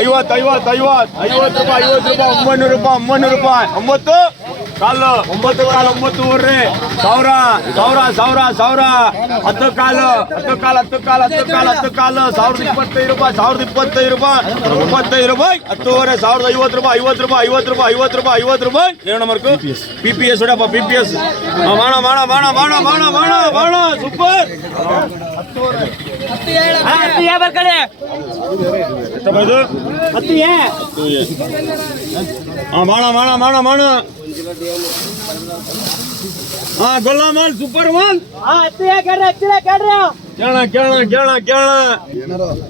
ಐವತ್ತು ಐವತ್ತು ಐವತ್ತು ಐವತ್ತು ರೂಪಾಯಿ 900 ರೂಪಾಯಿ 900 ರೂಪಾಯಿ 9 ಕಾಲು 9 ಕಾಲು 9 ಸಾವಿರ ಸಾವಿರ ಸಾವಿರ ಸಾವಿರ 10 ಕಾಲು 10 ಕಾಲು 10 ಕಾಲು 10 ಕಾಲು 10 ಕಾಲು 1025 ರೂಪಾಯಿ 1025 ರೂಪಾಯಿ 25 ರೂಪಾಯಿ 10ವರೆ 1050 ರೂಪಾಯಿ 50 ರೂಪಾಯಿ 50 ರೂಪಾಯಿ 50 ರೂಪಾಯಿ 50 ರೂಪಾಯಿ ಏನು ಮಾರ್ಕು PPS ಹೊಡಪ್ಪ PPS ಮಾಡ ಮಾಡ ಮಾಡ ಮಾಡ ಮಾಡ ಮಾಡ ಮಾಡ ಸೂಪರ್ 10 ಬರ್ಕಡೆ ಎಷ್ಟು ಬೈದು 10 ಮಾಡ ಮಾಡ ಮಾಡ ಮಾಡ ಗೊಲ್ಲ ಮಾಲ್ ಸೂಪರ್ ಮಾಲ್ ಕೇಳ ಕೇಳ ಕೇಳ ಕೇಳ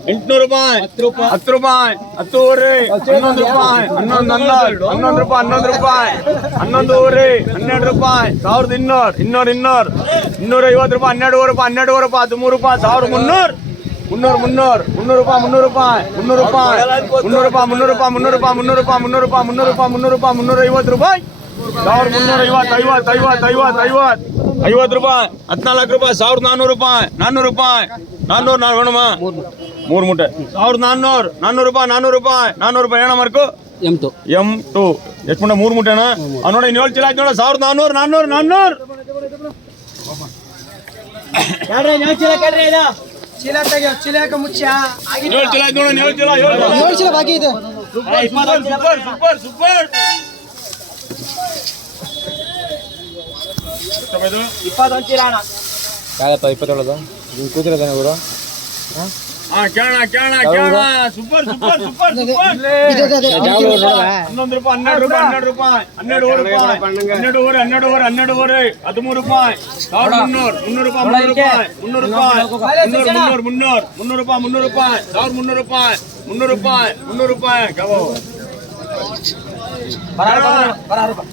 800 ರೂಪಾಯಿ 10 ರೂಪಾಯಿ 10ವರೆ 11 ರೂಪಾಯಿ 11 11 ರೂಪಾಯಿ 11 ರೂಪಾಯಿ 11ವರೆ 12 ರೂಪಾಯಿ 1200 250 ರೂಪಾಯಿ 12 ರೂಪಾಯಿ 12 ರೂಪಾಯಿ 13 ರೂಪಾಯಿ 1300 300 ರೂಪಾಯಿ 300 ರೂಪಾಯಿ 300 ರೂಪಾಯಿ 300 ರೂಪಾಯಿ 300 ರೂಪಾಯಿ 300 ರೂಪಾಯಿ 300 ರೂಪಾಯಿ 300 ರೂಪಾಯಿ 300 ರೂಪಾಯಿ 300 ರೂಪಾಯಿ 350 ರೂಪಾಯಿ 1350 50 ರೂಪಾಯಿ 14 ರೂಪಾಯಿ 1400 ರೂಪಾಯಿ 400 ರೂಪಾಯಿ 400 ನೋಡಮ್ಮ 3 ಮೂಟೆ 1400 ರೂಪಾಯಿ 400 ರೂಪಾಯಿ 400 ರೂಪಾಯಿ ಏನ ಮಾರ್ಕು M2 ಎಷ್ಟು ಮೂಟೆ 3 ಮೂಟೆನಾ ನೋಡಿ ಇನ್ನು 7 ಚೀಲ ಆಯ್ತು ನೋಡ 1400 400 ಚೀಲ ತೆಗಿಯೋ ಚೀಲಕ ಮುಚ್ಚ 7 ಚೀಲ ಆಯ್ತು ನೋಡ 7 ಚೀಲ ಬಾಕಿ ಇದೆ ಸೂಪರ್ ಸೂಪರ್ 21 ಚೀಲ ಅಣ್ಣ ಯಾಕಪ್ಪ 27 ನೀವು ಕೂತಿರೋದೇನೆ ಗುರು ಕೇಳ ಕೇಳ ಕೇಳ ಸೂಪರ್ ಸೂಪರ್ ಸೂಪರ್ ಸೂಪರ್ 11 ರೂಪಾಯಿ 12 ರೂಪಾಯಿ 12 ರೂಪಾಯಿ 12 ರೂಪಾಯಿ 12 ರೂಪಾಯಿ 13 ರೂಪಾಯಿ 1300 ರೂಪಾಯಿ 300 ರೂಪಾಯಿ 300 ರೂಪಾಯಿ 300 ರೂಪಾಯಿ 1300 ರೂಪಾಯಿ 300 ರೂಪಾಯಿ 300 ರೂಪಾಯಿ ಗವೋ 200 ರೂಪಾಯಿ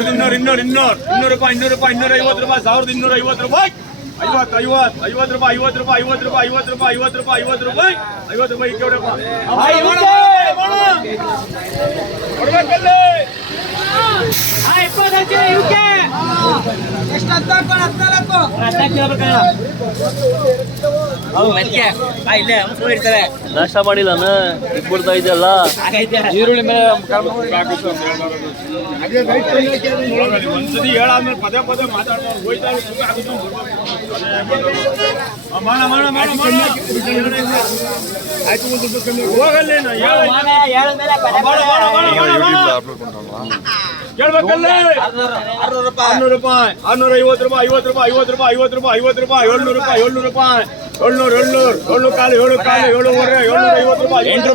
250 ರೂಪಾಯಿ 1250 ರೂಪಾಯಿ 50 ರೂಪಾಯಿ 50 ರೂಪಾಯಿ 50 ರೂಪಾಯಿ 50 ರೂಪಾಯಿ 50 ರೂಪಾಯಿ 50 ರೂಪಾಯಿ 50 ರೂಪಾಯಿ ನಾಷ್ಟ ಮಾಡಿಲ್ಲ ಇಟ್ಬಿಡ್ತಾ ಇದೆಯಲ್ಲ ಈರುಳ್ಳಿ ಮೇಲೆ ಒಂದ್ಸತಿ ಹೇಳಾದ್ಮೇಲೆ ಪದೇ ಪದೇ ಮಾತಾಡ್ತಾರೆ ಹೋಗಲ್ಲೇನು ಕೇಳ್ಬೇಕಲ್ಲೇ 600 ರೂಪಾಯಿ 650 ರೂಪಾಯಿ 50 ರೂಪಾಯಿ 50 ರೂಪಾಯಿ 50 ರೂಪಾಯಿ 50 ರೂಪಾಯಿ 700 ರೂಪಾಯಿ 700 ರೂಪಾಯಿ 700 ಕಾಲು 7 ಕಾಲು 7 750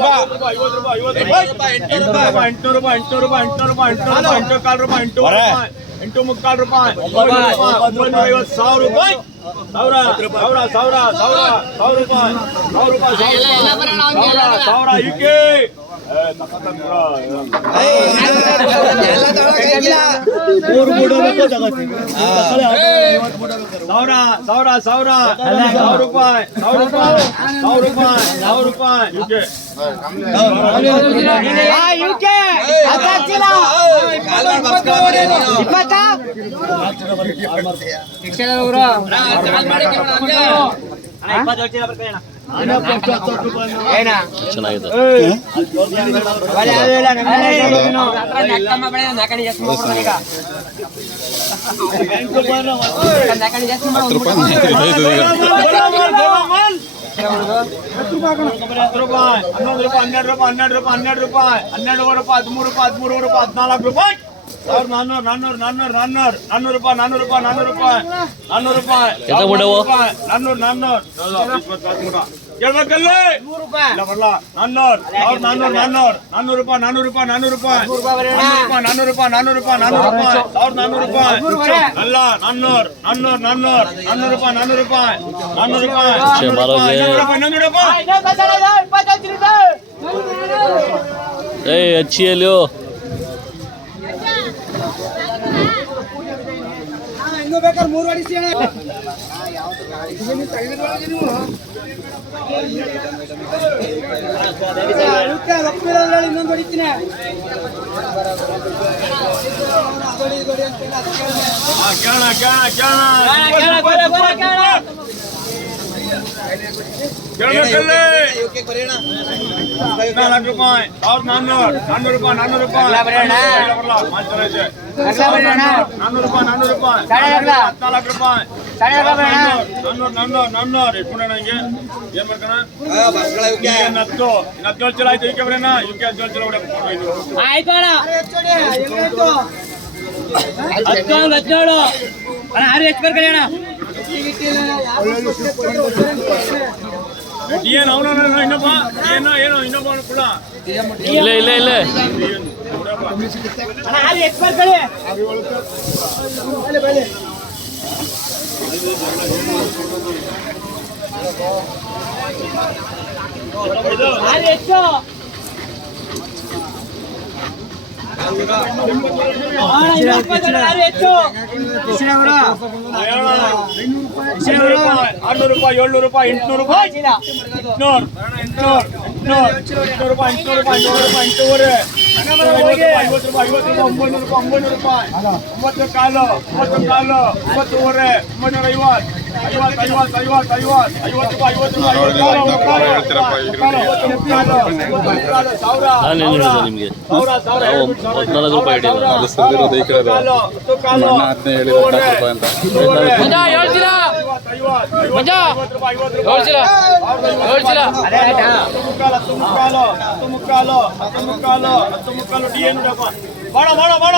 ರೂಪಾಯಿ 8 ರೂಪಾಯಿ 50 ರೂಪಾಯಿ 50 ರೂಪಾಯಿ 800 ರೂಪಾಯಿ 800 ರೂಪಾಯಿ 800 ರೂಪಾಯಿ 800 ಕಾಲು ರೂಪಾಯಿ 8 ರೂಪಾಯಿ 8 ಮುಕ್ಕಾಲು ರೂಪಾಯಿ 950 1000 ರೂಪಾಯಿ 1000 ರೂಪಾಯಿ 1000 ಈಕೆ ಚೆನ್ನಾಗಿದೆ ರೂಪಾಯಿ 11 ರೂಪಾಯಿ 12 ರೂಪಾಯಿ 12 ರೂಪಾಯಿ 13 ರೂಪಾಯಿ 14 ರೂಪಾಯಿ 400 ರೂಪಾಯಿ 400 ರೂಪಾಯಿ 400 ರೂಪಾಯಿ ಹೇಳ್ಬೇಕಲ್ಲೇ 100 ರೂಪಾಯಿ 400 ರೂಪಾಯಿ 400 ರೂಪಾಯಿ 400 ರೂಪಾಯಿ 400 ರೂಪಾಯಿ 400 ರೂಪಾಯಿ 1400 ರೂಪಾಯಿ ಅಲ್ಲ 400 ರೂಪಾಯಿ 400 ರೂಪಾಯಿ 400 ರೂಪಾಯಿ ಏಯ್ ಅಚ್ಚಿಯಲ್ಲೋ ಇನ್ನೂ ಬೇಕಾದ್ರೆ 3 ಹೊಡಿಸಿ ಇನ್ನೊಂದು ಹೊಡಿತೀನಿ ಕೇಳಬೇಕಲ್ಲೇ 14 ರೂಪಾಯಿ 1400 400 ರೂಪಾಯಿ 400 ರೂಪಾಯಿ ಬರಲ್ಲ ಮಾಲ್ ಚೆನ್ನಾಗಿದೆ 400 ರೂಪಾಯಿ 400 ರೂಪಾಯಿ 14 ರೂಪಾಯಿ 400 ಇಟ್ಕೊಂಡ ನಂಗೆ ಏನ್ ಮಾಡ್ಕಣ ನತ್ತು ಚಲ ಆಯ್ತು ಇವಕ್ಕೆ ಬರೇನಾ ಇವಕ್ಕೆ 17 ಚಲ ಹೊಡಬೇಕು ಆಯ್ತು ಅಣ್ಣ ಎಷ್ಟಾಯ್ತು 17 ಅಣ್ಣ 6 ಎಷ್ಟು ಬರ್ಕೊಳ್ಳಿ ಅಣ್ಣ ಏನು ಅವನ ಇನ್ನೊಬ್ಬ ಏನೋ ಇನ್ನೊಬ್ಬ ಕೂಡ ಇಲ್ಲ ಇಲ್ಲ ಇಲ್ಲ ಅಣ್ಣ 6 ಎಷ್ಟು ಬರ್ಕೊಳ್ಳಿ ಆರು ಎಷ್ಟು ₹600 700 ರೂಪಾಯಿ 800 ರೂಪಾಯಿ 800 ರೂಪಾಯಿ 800 ರೂಪಾಯಿ 800 ರೂಪಾಯಿ 900 ರೂಪಾಯಿ 9 ಕಾಲು 950 ನಾನು ಏನು ಹೇಳಿದೆ ನಿಮಗೆ 14 ರೂಪಾಯಿ ಹಿಡಿಯೋಣ